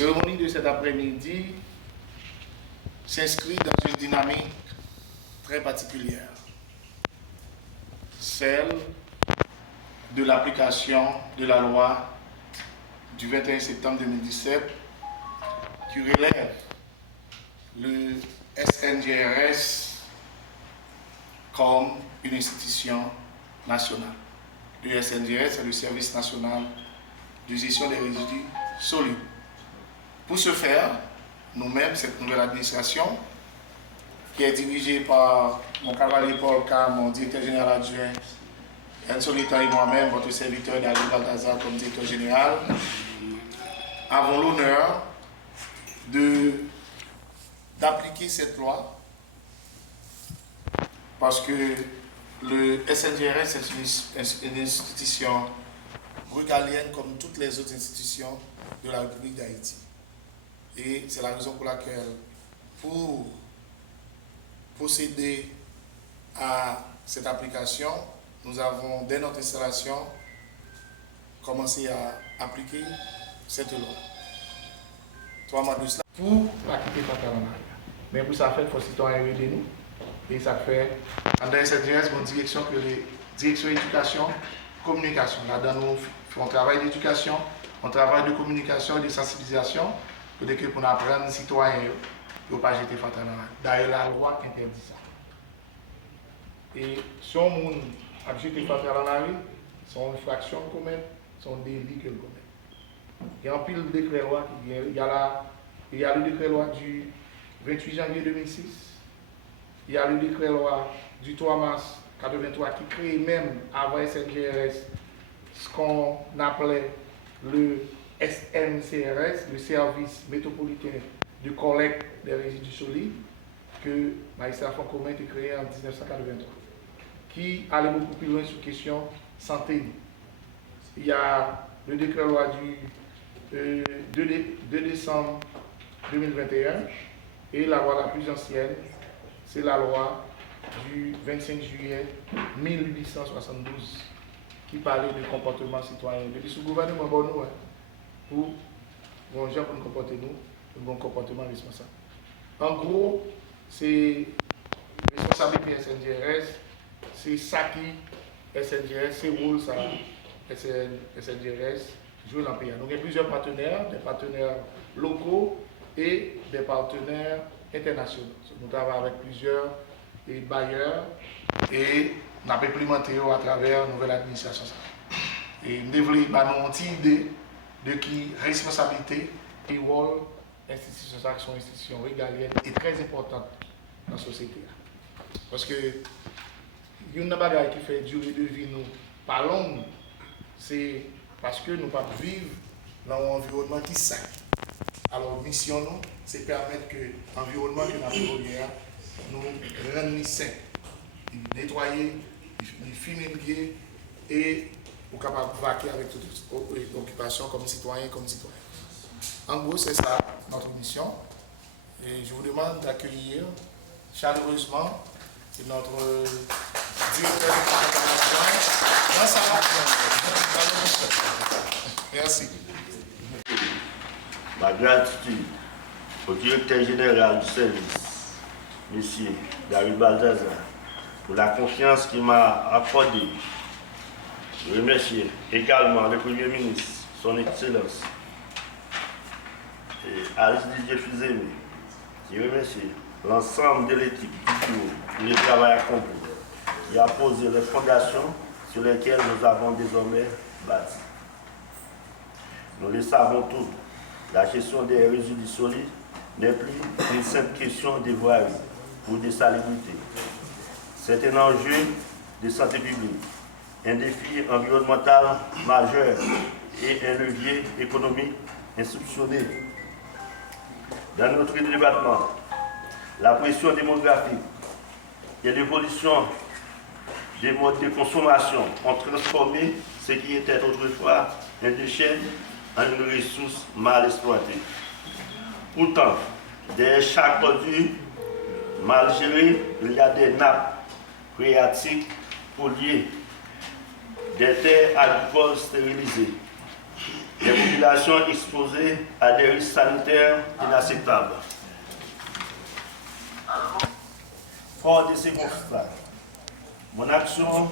cérémonie de cet après-midi s'inscrit dans une dynamique très particulière, celle de l'application de la loi du 21 septembre 2017 qui relève le SNGRS comme une institution nationale. Le SNGRS, c'est le Service national de gestion des résidus solides. Pour ce faire, nous-mêmes, cette nouvelle administration, qui est dirigée par mon cavalier Paul K, mon directeur général adjoint, Yann Solita et moi-même, votre serviteur David Balthazar comme directeur général, avons l'honneur d'appliquer cette loi parce que le SNGRS est une institution régalienne comme toutes les autres institutions de la République d'Haïti. Et c'est la raison pour laquelle, pour procéder à cette application, nous avons, dès notre installation, commencé à appliquer cette loi. 3 mois de cela. Pour la quitter Fatalana. Mais pour ça, il faut que les citoyens aider nous. Et ça fait, dans cette direction que les directions éducation, communication. Là-dedans, nous faisons un travail d'éducation, un travail de communication et de sensibilisation pour apprendre aux citoyens de ne pas jeter Fatalana. D'ailleurs, la loi interdit ça. Et si on a jeté Fatalana, c'est une infraction qu'on commet, c'est un délit que commet. Il y a un pile de décret loi qui vient. Il y a le décret loi du 28 janvier 2006. Il y a le décret loi du 3 mars 1983 qui crée même avant SNGRS ce qu'on appelait le SMCRS, le service métropolitain de collecte des résidus solides, que Maïssa Foncomet a créé en 1983, qui allait beaucoup plus loin sur question santé. Il y a le décret loi du 2 décembre 2021 et la loi la plus ancienne, c'est la loi du 25 juillet 1872 qui parlait de comportement citoyen. Depuis ce gouvernement, pour les gens pour nous comporter nous, un bon comportement responsable. En gros, c'est responsabilité SNGRS, c'est ça qui SNGRS, c'est rôle ça, SNGRS joue dans le pays. Donc il y a plusieurs partenaires, des partenaires locaux et des partenaires internationaux. Nous travaillons avec plusieurs bailleurs et nous avons implémenté à travers la nouvelle administration. Et nous avons une petite idée de qui responsabilité et rôle institutionnelle, sont institutions régaliennes est très importante dans la société. Parce que il y a une bagaille qui fait durée de vie nous pas longue, c'est parce que nous ne pouvons pas vivre dans un environnement qui est sain. Alors, mission, c'est permettre que l'environnement que nous avons évolué, nous rendre sain, nettoyer, fumiger et pour capable de vaquer avec toute occupation comme citoyen, comme citoyen. En gros, c'est ça notre mission. Et je vous demande d'accueillir chaleureusement notre directeur de dans sa Merci. Ma gratitude au directeur général du service, M. David Balthazar, pour la confiance qu'il m'a accordée. Je remercie également le Premier ministre, son Excellence, et Alice Didier Fizemi. Je remercie l'ensemble de l'équipe du bureau pour le travail accompli qui a posé les fondations sur lesquelles nous avons désormais bâti. Nous le savons tous, la gestion des résidus solides n'est plus une simple question de voirie ou de salubrité. C'est un enjeu de santé publique, un défi environnemental majeur et un levier économique institutionnel. Dans notre département, la pression démographique et l'évolution des modes de consommation ont transformé ce qui était autrefois un déchet en une ressource mal exploitée. Pourtant, derrière chaque produit mal géré, il y a des nappes phréatiques polluées, des terres agricoles stérilisées des populations exposées à des risques sanitaires inacceptables. Fort de ces constats, mon action